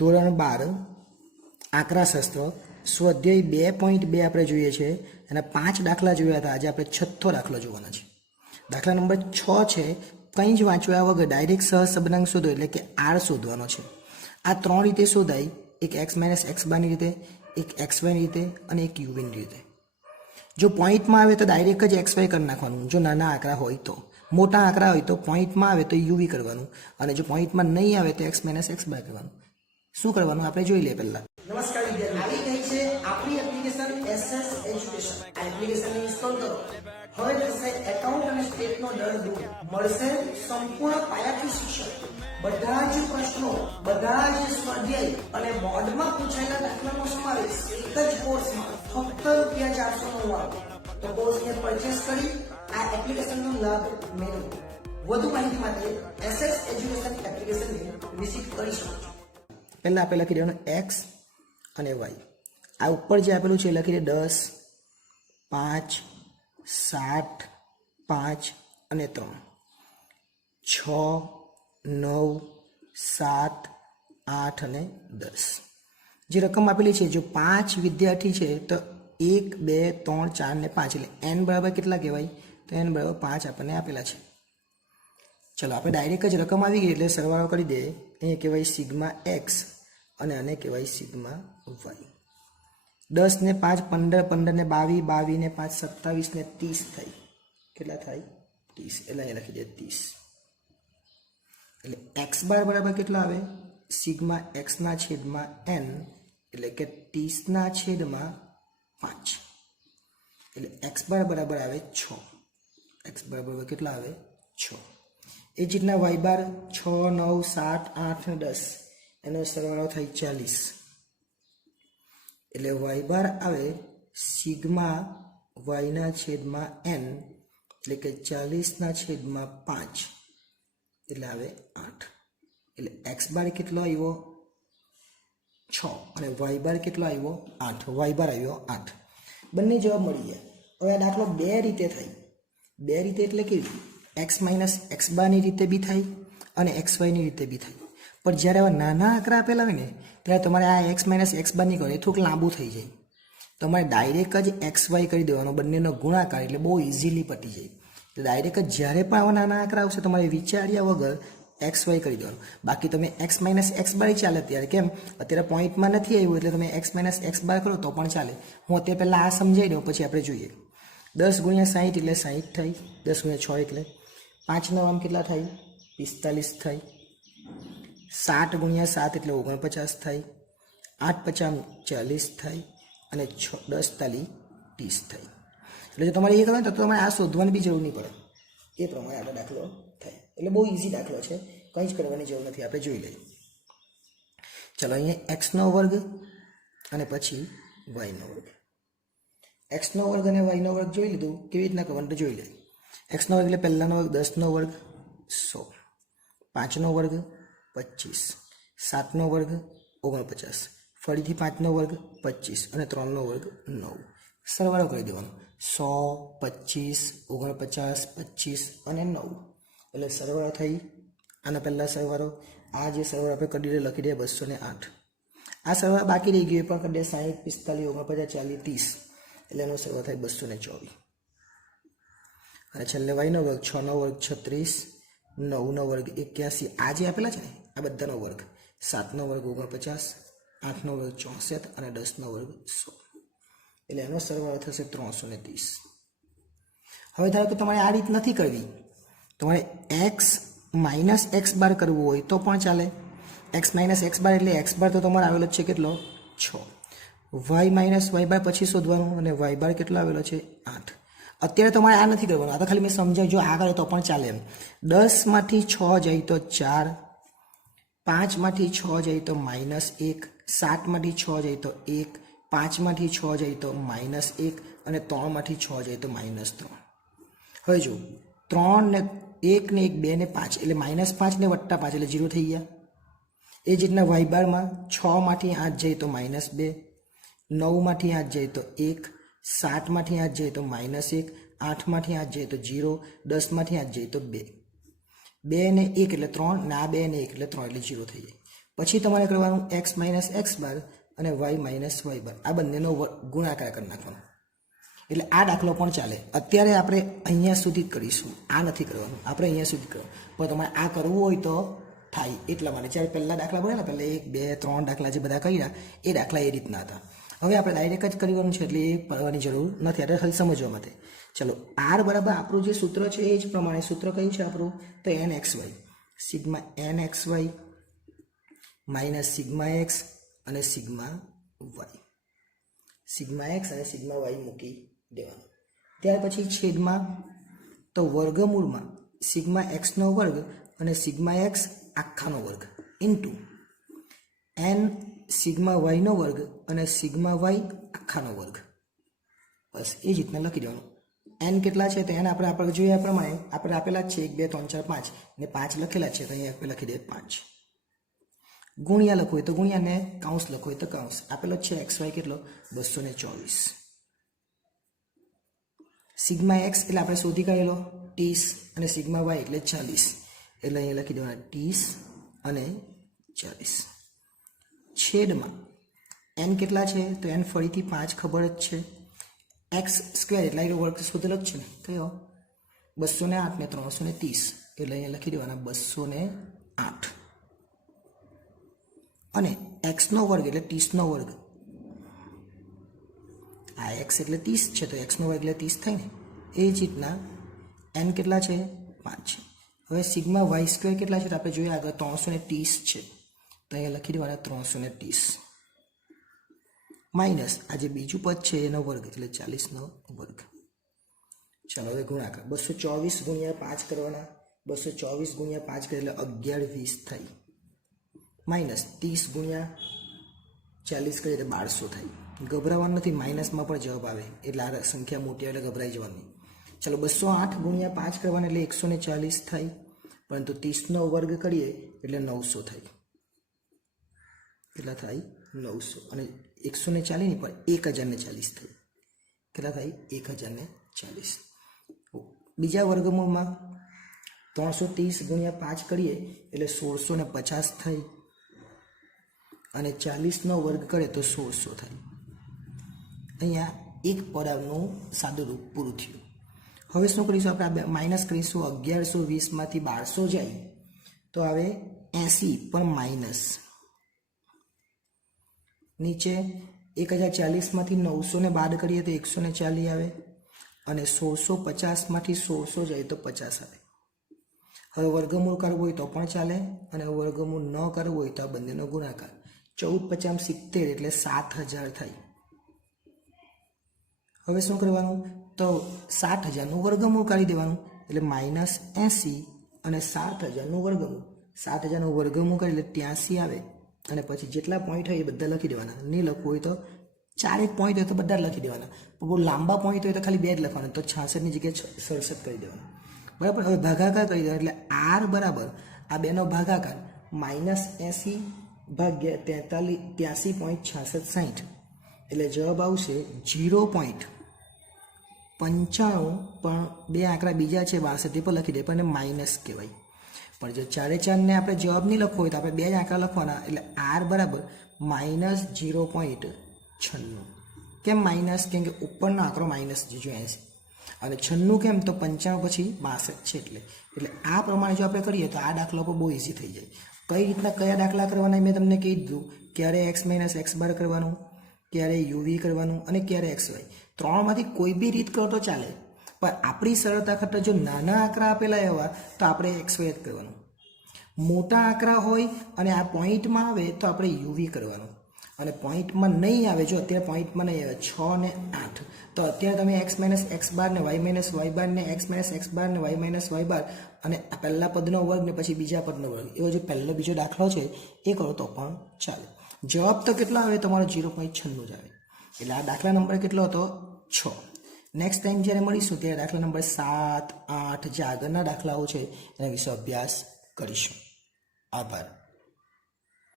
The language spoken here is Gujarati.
ધોરણ 12 આંકડાશાસ્ત્ર સ્વાધ્યાય 2.2 આપણે જોઈએ છે અને 5 દાખલા જોયા હતા. આજે આપણે છઠ્ઠો દાખલો જોવાનો છે. દાખલા નંબર 6 છે. કંઈ જ વાંચ્યા વગર ડાયરેક્ટ સહસંબંધાંક શોધો એટલે કે આર શોધવાનો છે. આ 3 રીતે શોધાય, એક x - x બારની રીતે, એક xy ની રીતે અને એક uv ની રીતે. જો પોઈન્ટમાં આવે તો ડાયરેક્ટ જ xy કરી નાખવાનું. જો નાના આંકડા હોય તો, મોટા આંકડા હોય તો પોઈન્ટમાં આવે તો uv કરવાનું અને જો પોઈન્ટમાં નહીં આવે તો x - x બાર કરવાનું. શું કરવાનું આપણે જોઈ લઈએ પહેલા. નમસ્કાર વિદ્યાર્થીઓ, આવી ગઈ છે આપણી એપ્લિકેશન SS એજ્યુકેશન. આ એપ્લિકેશનને ઇન્સ્ટોલ કરો. હવે થશે એકાઉન્ટ અને સ્ટેટનો દર દૂર. મળશે સંપૂર્ણ પાયાથી શિક્ષણ. બધા જ પ્રશ્નો, બધા જ સ્વાધ્યાય અને બોર્ડમાં પૂછાયેલા દાખલાનો સમાવેશ એક જ કોર્સમાં ફક્ત ₹499. તો કોર્સને પરચેસ કરી આ એપ્લિકેશનનો લાભ મેળવો. વધુ માહિતી માટે SS એજ્યુકેશન એપ્લિકેશનને વિઝિટ કરી શકો છો. પહેલા આપણે લખી દેવાનું x અને y. આ ઉપર જે આપેલું છે લખી દે 10, 5, 7, 5 અને 3, 6, 9, 7, 8 અને 10. જે રકમ આપેલી છે, જો 5 વિદ્યાર્થી છે તો 1, 2, 3, 4 ને 5 એટલે n બરાબર કેટલા કહેવાય? તો n બરાબર 5 આપણને આપેલા છે. ચલો આપણે ડાયરેક્ટ જ રકમ આવી ગઈ એટલે સરવાળો કરી દે. અહીંયા કહેવાય સિગ્મા x અને આને કહેવાય સિગ્મા y. 10 ને 5 15, 15 ને 22, 22 ને 5 27 ને 30 થાય. કેટલા થાય? 30. એટલે અહીંયા લખી દે 30. એટલે x બાર બરાબર કેટલા આવે? સિગ્મા x ના છેદમાં n એટલે કે 30 ના છેદમાં 5. એટલે x બાર બરાબર આવે 6. x બાર બરાબર કેટલા આવે? 6. એ જ રીતના y બાર 6, 9, 7, 8 અને 10 એનો સરવાળો થાય 40. એટલે y બાર આવે સિગ્મા y ના છેદમાં n એટલે કે 40 ના છેદમાં 5 એટલે આવે 8. એટલે x બાર કેટલો આવ્યો? 6 અને y બાર કેટલો આવ્યો? 8. y બાર આવ્યો 8. બંને જવાબ મળી ગયા. હવે આ દાખલો બે રીતે થાય. બે રીતે એટલે કેવી? x - x બારની રીતે બી થાય અને xy ની રીતે બી થાય. પણ જ્યારે આવા નાના આંકડા આપેલા હોય ને ત્યારે તમારે આ x - x બાર નહીં કરો, એ થોડુંક લાંબુ થઈ જાય. તમારે ડાયરેક્ટ જ xy કરી દેવાનો, બંનેનો ગુણાકાર, એટલે બહુ ઇઝીલી પતી જાય. એટલે ડાયરેક્ટ જ જ્યારે પણ આવા નાના આંકડા આવશે તમારે વિચાર્યા વગર xy કરી દેવાનું. બાકી તમે x - x બાર ચાલે અત્યારે, કેમ? અત્યારે પોઈન્ટમાં નથી આવ્યું એટલે તમે x - x બાર કરો તો પણ ચાલે. હું અત્યારે પહેલાં આ સમજાવી દઉં પછી આપણે જોઈએ. 10 × 60 એટલે 60 થાય. 10 × 6 એટલે 5 9 આમ કેટલા થાય? 45 થાય. 7 × 7 એટલે 49 થાય. 8 5 40 થાય અને 10 તાલી 30 થાય. એટલે જો તમારે એ કરો તો તમારે આ શોધવાની બી જરૂર નહીં પડે. એ પ્રમાણે આપણો દાખલો થાય. એટલે બહુ ઇઝી દાખલો છે, કંઈ જ કરવાની જરૂર નથી. આપણે જોઈ લઈએ. ચલો અહીંયા x નો વર્ગ અને પછી y નો વર્ગ. x નો વર્ગ અને y નો વર્ગ જોઈ લીધું. કેવી રીતના કરવાનું તો જોઈ લઈએ. x નો વર્ગ એટલે પહેલાનો વર્ગ 10 નો વર્ગ 100, 5 નો વર્ગ 25, 7 નો વર્ગ 49, ફરીથી 5 નો વર્ગ 25 અને 3 નો વર્ગ 9. સરવાળો કરી દેવાનો. 100, 25, 49, 25 અને 9 એટલે સરવાળો થઈ. આના પહેલાં સરવાળો, આ જે સરવાળો આપણે કરી દે લખી દે 208. આ સરવાળો બાકી રહી ગયો એ પણ કરી દે 60, 45, 49, 40, 30 એટલે એનો સરવાળો થાય 224. અને છેલ્લે y નો વર્ગ 6 નો વર્ગ 36, 9 નો વર્ગ 81. આ જે આપેલા છે ને આ બધાનો વર્ગ. 7 નો વર્ગ 49, 8 નો વર્ગ 64 અને 10 નો વર્ગ 100 એટલે એનો સરવાળો થશે 330. હવે ધારો કે તમારે આ રીત નથી કરવી, તમારે x - x બાર કરવું હોય તો પણ ચાલે. x - x બાર એટલે x બાર તો તમારે આવેલો છે કેટલો? 6. y - y બાર પછી શોધવાનું અને y બાર કેટલો આવેલો છે? 8. અત્યારે તમારે આ નથી કરવાનું, આ તો ખાલી મેં સમજાવ્યું. જો આ કરે તો પણ ચાલે એમ. 10 માંથી 6 જાય તો 4, 5 માંથી 6 જાય તો -1, 7 માંથી 6 જાય તો 1, 5 માંથી 6 જાય તો -1 અને 3 માંથી 6 જાય તો -3. હવે જો 3 ને 1 ને 1 2 ને 5 એટલે -5 ને +5 એટલે 0 થઈ ગયા. એ જ રીતના y બારમાં 6 માંથી 8 જાય તો -2, 9 માંથી 8 જાય તો 1, 7 માંથી 8 જાય તો -1, 8 માંથી 8 જાય તો 0, 10 માંથી 8 જાય તો 2. 2 ને 1 એટલે 3, ને આ 2 ને 1 એટલે 3 એટલે 0 થઈ જાય. પછી તમારે કરવાનું એક્સ માઇનસ એક્સ બાર અને વાય માઇનસ વાય બાર, આ બંનેનો ગુણાકાર કરી નાખવાનો. એટલે આ દાખલો પણ ચાલે. અત્યારે આપણે અહીંયા સુધી જ કરીશું, આ નથી કરવાનું, આપણે અહીંયા સુધી કરવાનું. પણ તમારે આ કરવું હોય તો થાય એટલા માટે. જ્યારે પહેલાં દાખલા ભણ્યા પહેલાં 1 2 3 દાખલા જે બધા કર્યા એ દાખલા એ રીતના હતા. હવે આપણે ડાયરેક્ટ જ કરવાનું છે એટલે એ પડવાની જરૂર નથી, આપણે ખાલી સમજવા માટે. ચલો, આર બરાબર આપણું જે સૂત્ર છે એ જ પ્રમાણે સૂત્ર કયું છે આપણું? તો N X Y, sigma N X Y minus sigma X અને સિગ્મા વાય. સિગ્મા એક્સ અને સિગ્મા વાય મૂકી દેવાનું. ત્યાર પછી છેદમાં તો વર્ગમૂળમાં સિગ્મા એક્સનો વર્ગ અને સિગ્મા એક્સ આખાનો વર્ગ ઇન્ટુ એન સિગ્મા વાયનો વર્ગ અને સિગ્મા વાય આખાનો વર્ગ. બસ એ જ રીતના લખી દેવાનું. એન કેટલા છે તો એને આપણે જોયા પ્રમાણે આપણે આપેલા જ છે 1 2 3 4 5 ને 5 લખેલા છે તો અહીંયા આપણે લખી દઈએ 5. ગુણ્યા લખવું હોય તો ગુણ્યા ને કાઉન્સ લખવું હોય તો કાઉન્સ. આપેલો છે એક્સ વાય કેટલો? 224. સિગ્મા એક્સ એટલે આપણે શોધી કાઢેલો 30 અને સિગ્મા વાય એટલે 40, એટલે અહીંયા લખી દેવાના 30 અને 40. છેદમાં એન કેટલા છે તો એન ફરીથી 5 ખબર જ છે. એક્સ સ્ક્વેર એટલે વર્ગ શોધેલો જ છે ને, કયો? 208 ને 330, એટલે અહીંયા લખી દેવાના 208. અને એક્સનો વર્ગ એટલે 30નો વર્ગ. આ એક્સ એટલે 30 છે તો એક્સનો વર્ગ એટલે 30 થાય ને. એ જ રીતના એન કેટલા છે? 5. હવે સિગ્મા વાય સ્ક્વેર કેટલા છે તો આપણે જોઈએ આગળ 330 છે તો અહીંયા લખી દેવાના 330 માઇનસ આ જે બીજું પદ છે એનો વર્ગ એટલે 40નો વર્ગ. ચાલો હવે ગુણાકાર 224 ગુણ્યા 5 કરવાના. 224 ગુણ્યા 5 કરે એટલે 1120 થાય. માઇનસ 30 ગુણ્યા 40 કરીએ તો 1200 થાય. ગભરાવાનું નથી, માઇનસમાં પણ જવાબ આવે એટલે આ સંખ્યા મોટી એટલે ગભરાઈ જવાનું. ચાલો 208 ગુણ્યા 5 કરવાના એટલે 140 થાય, પરંતુ 30નો વર્ગ કરીએ એટલે 900 થાય. કેટલા થાય? 900. અને 140 નહીં પણ 1040 થાય. કેટલા થાય? 1040. બીજા વર્ગમૂળમાં 330 ગુણ્યા 5 કરીએ એટલે 1650 થાય અને 40નો વર્ગ કરે તો 1600 થાય. અહીંયા એક પડાવનું સાદું રૂપ પૂરું થયું. હવે શું કરીશું? આપણે માઇનસ કરીશું. 1120 માંથી 1200 જાય તો આવે 80, પણ માઇનસ. નીચે 1040 માંથી 900 ને બાદ કરીએ તો 140 આવે અને 1650 માંથી 1600 જાય તો 50 આવે. હવે વર્ગમૂળ કરવું હોય તો પણ ચાલે અને વર્ગમૂળ ન કરવું હોય તો આ બંનેનો ગુણાકાર. 14 × 5 = 70 એટલે 7000 થાય. હવે શું કરવાનું? તો 60,000નું વર્ગમૂળ કાઢી દેવાનું એટલે -80 અને 7000નું વર્ગમૂળ. 7000નું વર્ગમૂળ કરે એટલે 83 આવે અને પછી જેટલા પોઈન્ટ હોય એ બધા લખી દેવાના. નહીં લખવું હોય તો 4 પોઈન્ટ હોય તો બધા લખી દેવાના. બહુ લાંબા પોઈન્ટ હોય તો ખાલી 2 જ લખવાના, તો 66ની જગ્યાએ 67 કરી દેવાના. બરાબર. હવે ભાગાકાર કરી દેવાનો એટલે આર બરાબર આ બેનો ભાગાકાર -80 ભાગ્યા 83.6660 એટલે જવાબ આવશે 0.95. પણ બે આંકડા બીજા છે 62 પર લખી દે પણ માઇનસ કહેવાય. પણ જો 4 4 ને આપણે જવાબ નહીં લખવો હોય તો આપણે 2 જ આંકડા લખવાના એટલે આર બરાબર -0.96. કેમ માઇનસ? કેમ કે ઉપરનો આંકડો માઇનસ જો 80 અને 96 કેમ તો 95 પછી 62 છે એટલે આ પ્રમાણે જો આપણે કરીએ તો આ દાખલો પણ બહુ ઇઝી થઈ જાય. કઈ રીતના કયા દાખલા કરવાના મેં તમને કહી દીધું. ક્યારે x - x બાર કરવાનું, ક્યારે યુવી કરવાનું અને ક્યારે xy. ત્રણમાંથી કોઈ બી રીત કરો તો ચાલે, પણ આપણી સરળતા ખાતર જો નાના આંકડા આપેલા એવા તો આપણે xy જ કરવાનું. મોટા આંકડા હોય અને આ પોઈન્ટમાં આવે તો આપણે યુવી કરવાનું અને પોઈન્ટમાં નહીં આવે, જો અત્યારે પોઈન્ટમાં નહીં આવે 6 ને 8 તો અત્યારે તમે x - x બાર ને y - y બાર ને x - x બાર ને y - y બાર અને આ પહેલા પદનો વર્ગ ને પછી બીજા પદનો વર્ગ એવો જો પહેલો બીજો દાખલો છે એ કરો તો પણ ચાલે. જવાબ તો કેટલો આવે? તમારો 0.96 જ આવે. એટલે આ દાખલા નંબર કેટલો હતો? 6. નેક્સ્ટ ટાઈમ જ્યારે મળીશું ત્યારે દાખલા નંબર 7, 8 જે આગળના દાખલાઓ છે એના વિશે અભ્યાસ કરીશું. આભાર.